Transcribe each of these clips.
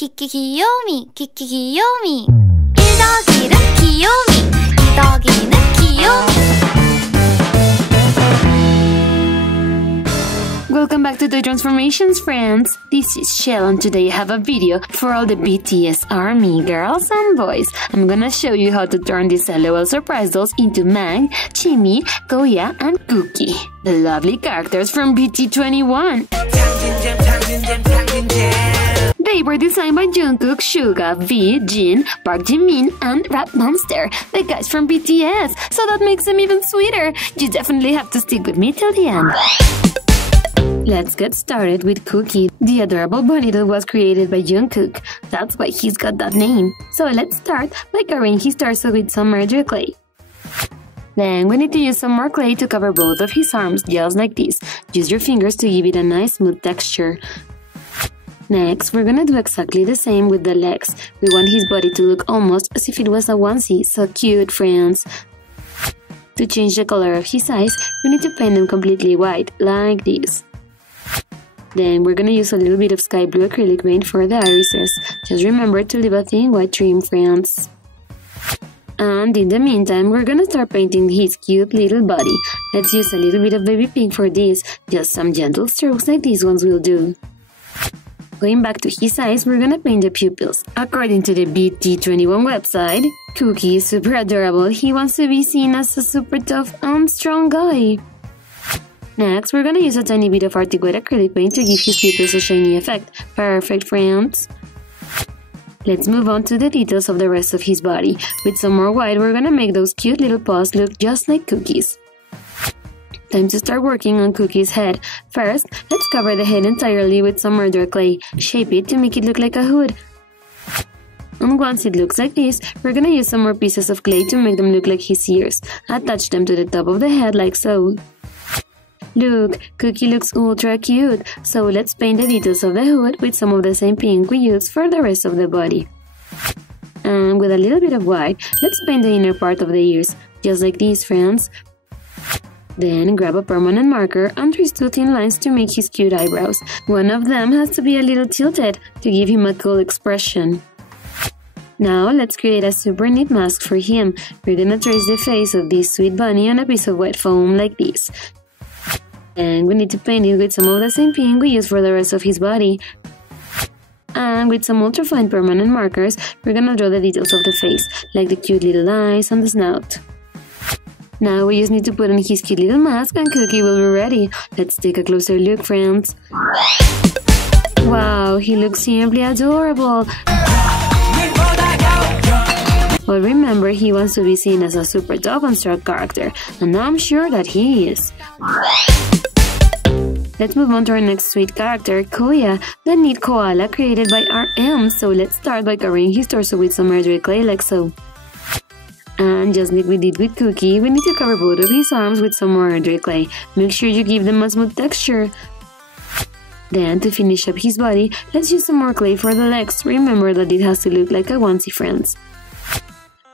귀요미 귀요미 1더기는 귀요미 2더기는 귀요미. Welcome back to the Transformations, friends! This is Chelle, and today I have a video for all the BTS ARMY girls and boys. I'm gonna show you how to turn these LOL surprise dolls into MANG, CHIMMY, KOYA and COOKY, the lovely characters from BT21. They were designed by Jungkook, Suga, V, Jin, Park Jimin, and Rap Monster, the guys from BTS, so that makes them even sweeter. You definitely have to stick with me till the end. Let's get started with Cookie, the adorable bunny that was created by Jungkook. That's why he's got that name. So let's start by covering his torso with some murder clay. Then we need to use some more clay to cover both of his arms, just like this. Use your fingers to give it a nice smooth texture. Next, we're gonna do exactly the same with the legs. We want his body to look almost as if it was a onesie. So cute, friends! To change the color of his eyes, we need to paint them completely white, like this. Then we're gonna use a little bit of sky blue acrylic paint for the irises. Just remember to leave a thin white trim, friends. And in the meantime, we're gonna start painting his cute little body. Let's use a little bit of baby pink for this. Just some gentle strokes like these ones will do. Going back to his eyes, we're gonna paint the pupils. According to the BT21 website, Cookie is super adorable. He wants to be seen as a super tough and strong guy. Next, we're gonna use a tiny bit of Arctic White acrylic paint to give his pupils a shiny effect. Perfect, friends! Let's move on to the details of the rest of his body. With some more white, we're gonna make those cute little paws look just like Cookie's. Time to start working on Cookie's head. First, let's cover the head entirely with some murder clay. Shape it to make it look like a hood. And once it looks like this, we're gonna use some more pieces of clay to make them look like his ears. Attach them to the top of the head like so. Look, Cookie looks ultra cute, so let's paint the details of the hood with some of the same pink we used for the rest of the body. And with a little bit of white, let's paint the inner part of the ears, just like these, friends. Then grab a permanent marker and trace two thin lines to make his cute eyebrows. One of them has to be a little tilted to give him a cool expression. Now let's create a super neat mask for him. We're gonna trace the face of this sweet bunny on a piece of wet foam like this. And we need to paint it with some of the same pink we used for the rest of his body. And with some ultra-fine permanent markers, we're gonna draw the details of the face, like the cute little eyes and the snout. Now we just need to put on his cute little mask and Cookie will be ready. Let's take a closer look, friends. Wow, he looks simply adorable. But remember, he wants to be seen as a super tough and strong character, and I'm sure that he is. Let's move on to our next sweet character, Kuya, the neat koala created by RM. So let's start by covering his torso with some murder clay like so. And just like we did with Cookie, we need to cover both of his arms with some more murder clay. Make sure you give them a smooth texture. Then, to finish up his body, let's use some more clay for the legs. Remember that it has to look like a onesie, friends.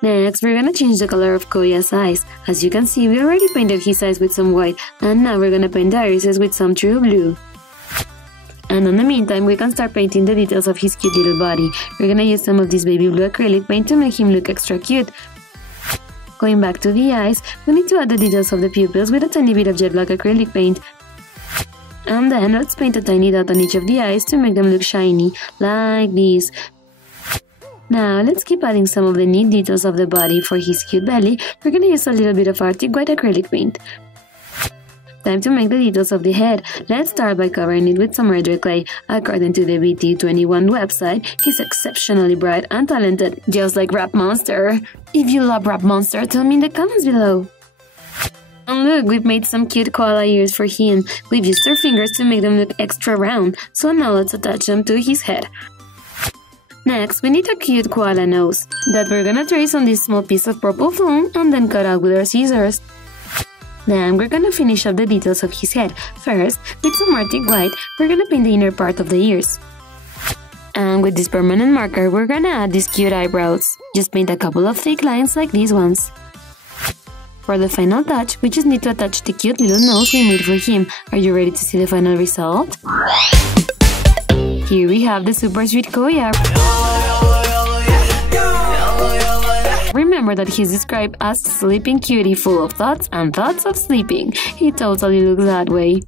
Next, we're gonna change the color of Koya's eyes. As you can see, we already painted his eyes with some white, and now we're gonna paint the irises with some true blue. And in the meantime, we can start painting the details of his cute little body. We're gonna use some of this baby blue acrylic paint to make him look extra cute. Going back to the eyes, we need to add the details of the pupils with a tiny bit of jet black acrylic paint. And then let's paint a tiny dot on each of the eyes to make them look shiny, like this. Now let's keep adding some of the neat details of the body. For his cute belly, we're gonna use a little bit of Arctic White acrylic paint. Time to make the details of the head. Let's start by covering it with some murder clay. According to the BT21 website, he's exceptionally bright and talented, just like Rap Monster. If you love Rap Monster, tell me in the comments below. And look, we've made some cute koala ears for him. We've used our fingers to make them look extra round, so now let's attach them to his head. Next, we need a cute koala nose that we're gonna trace on this small piece of purple foam and then cut out with our scissors. Then we're gonna finish up the details of his head. First, with some Arctic White, we're gonna paint the inner part of the ears. And with this permanent marker, we're gonna add these cute eyebrows. Just paint a couple of thick lines like these ones. For the final touch, we just need to attach the cute little nose we made for him. Are you ready to see the final result? Here we have the super sweet Koya. Remember that he's described as a sleeping cutie full of thoughts and thoughts of sleeping. He totally looks that way.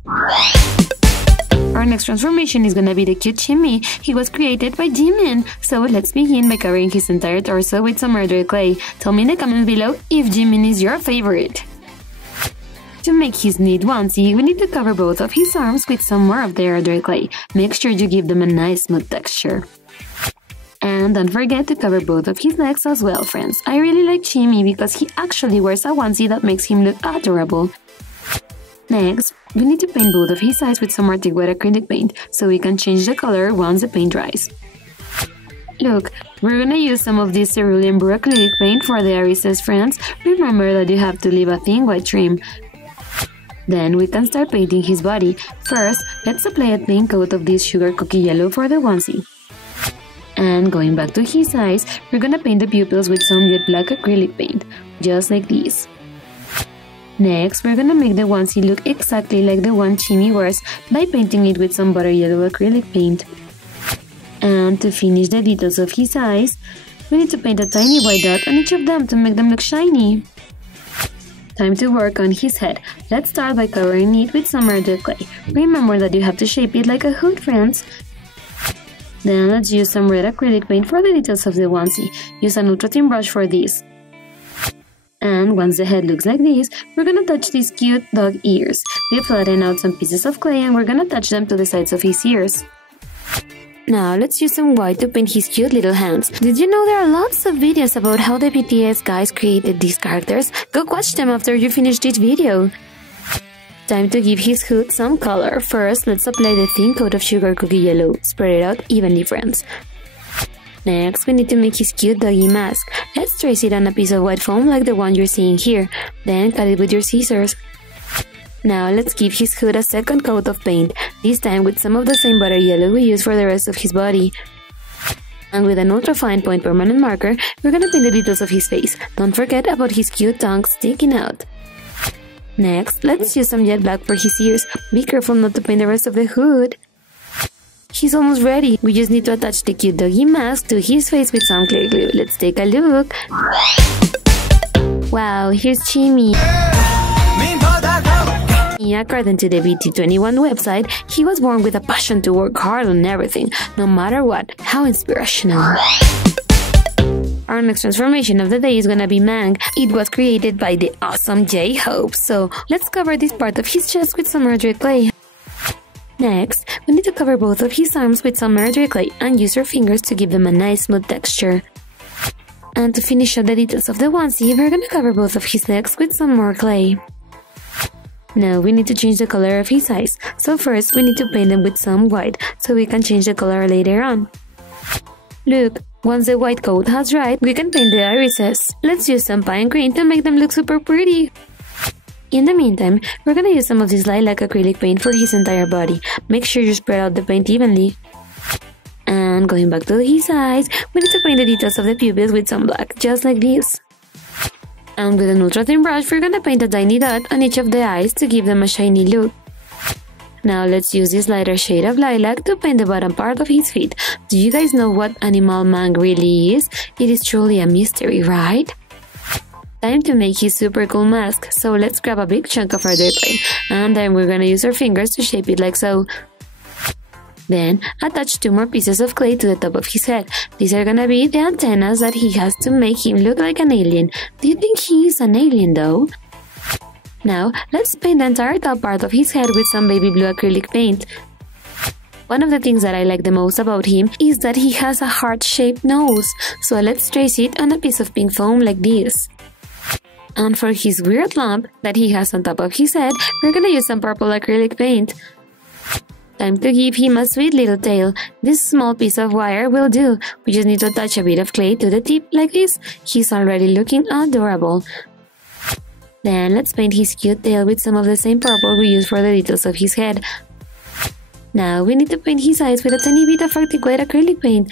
Our next transformation is gonna be the cute Chimmy. He was created by Jimin. So let's begin by covering his entire torso with some murder clay. Tell me in the comments below if Jimin is your favorite. To make his neat onesie, we need to cover both of his arms with some more of the murder clay. Make sure you give them a nice smooth texture. And don't forget to cover both of his legs as well, friends. I really like Chimmy because he actually wears a onesie that makes him look adorable. Next, we need to paint both of his eyes with some Arctic Wet acrylic paint, so we can change the color once the paint dries. Look, we're gonna use some of this cerulean blue acrylic paint for the irises, friends. Remember that you have to leave a thin white trim. Then we can start painting his body. First, let's apply a thin coat of this sugar cookie yellow for the onesie. And going back to his eyes, we're gonna paint the pupils with some jet black acrylic paint, just like this. Next, we're gonna make the onesie look exactly like the one Chimmy wears by painting it with some butter yellow acrylic paint. And to finish the details of his eyes, we need to paint a tiny white dot on each of them to make them look shiny. Time to work on his head. Let's start by covering it with some red clay. Remember that you have to shape it like a hood, friends. Then let's use some red acrylic paint for the details of the onesie. Use an ultra thin brush for this. And once the head looks like this, we're gonna touch these cute dog ears. We flatten out some pieces of clay and we're gonna attach them to the sides of his ears. Now let's use some white to paint his cute little hands. Did you know there are lots of videos about how the BTS guys created these characters? Go watch them after you finish this video. Time to give his hood some color. First, let's apply the thin coat of sugar cookie yellow. Spread it out evenly, friends. Next, we need to make his cute doggy mask. Let's trace it on a piece of white foam like the one you're seeing here. Then cut it with your scissors. Now let's give his hood a second coat of paint, this time with some of the same butter yellow we used for the rest of his body. And with an ultra fine point permanent marker, we're gonna paint the details of his face. Don't forget about his cute tongue sticking out. Next, let's use some jet black for his ears. Be careful not to paint the rest of the hood. He's almost ready. We just need to attach the cute doggy mask to his face with some clear glue. Let's take a look. Wow, here's Chimmy. According to the BT21 website, he was born with a passion to work hard on everything, no matter what. How inspirational. Our next transformation of the day is gonna be MANG. It was created by the awesome J-Hope. So let's cover this part of his chest with some murder clay. Next, we need to cover both of his arms with some murder clay and use our fingers to give them a nice smooth texture. And to finish up the details of the onesie, we're gonna cover both of his legs with some more clay. Now we need to change the color of his eyes. So first, we need to paint them with some white, so we can change the color later on. Look, once the white coat has dried, we can paint the irises. Let's use some pine green to make them look super pretty. In the meantime, we're gonna use some of this lilac acrylic paint for his entire body. Make sure you spread out the paint evenly. And going back to his eyes, we need to paint the details of the pupils with some black, just like this. And with an ultra thin brush, we're gonna paint a tiny dot on each of the eyes to give them a shiny look. Now let's use this lighter shade of lilac to paint the bottom part of his feet. Do you guys know what animal MANG really is? It is truly a mystery, right? Time to make his super cool mask, so let's grab a big chunk of our dirt clay, and then we're gonna use our fingers to shape it like so. Then, attach 2 more pieces of clay to the top of his head. These are gonna be the antennas that he has to make him look like an alien. Do you think he is an alien though? Now, let's paint the entire top part of his head with some baby blue acrylic paint. One of the things that I like the most about him is that he has a heart-shaped nose, so let's trace it on a piece of pink foam like this. And for his weird lump that he has on top of his head, we're gonna use some purple acrylic paint. Time to give him a sweet little tail. This small piece of wire will do. We just need to attach a bit of clay to the tip like this. He's already looking adorable. Then let's paint his cute tail with some of the same purple we used for the details of his head. Now we need to paint his eyes with a tiny bit of Arctic Wet acrylic paint.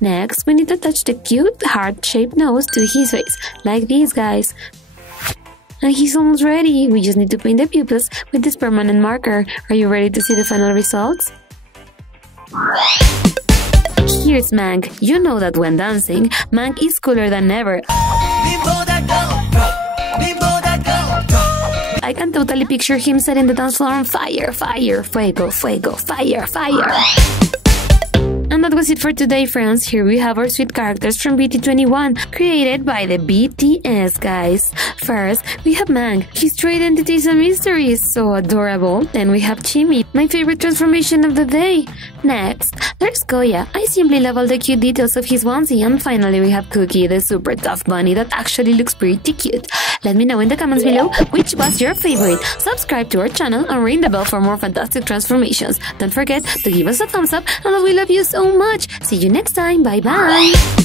Next, we need to attach the cute heart-shaped nose to his face, like this, guys. And he's almost ready. We just need to paint the pupils with this permanent marker. Are you ready to see the final results? Here's Mang. You know that when dancing, Mang is cooler than ever. I can totally picture him setting the dance floor on fire, fire, fuego, fuego, fire, fire. And that was it for today, friends. Here we have our sweet characters from BT21, created by the BTS guys. First, we have Mang. His true identity is a mystery, is so adorable. Then we have Chimmy, my favorite transformation of the day. Next, there's Koya. I simply love all the cute details of his onesie. And finally, we have Cookie, the super tough bunny that actually looks pretty cute. Let me know in the comments below which was your favorite. Subscribe to our channel and ring the bell for more fantastic transformations. Don't forget to give us a thumbs up and we love you so much. See you next time. Bye bye.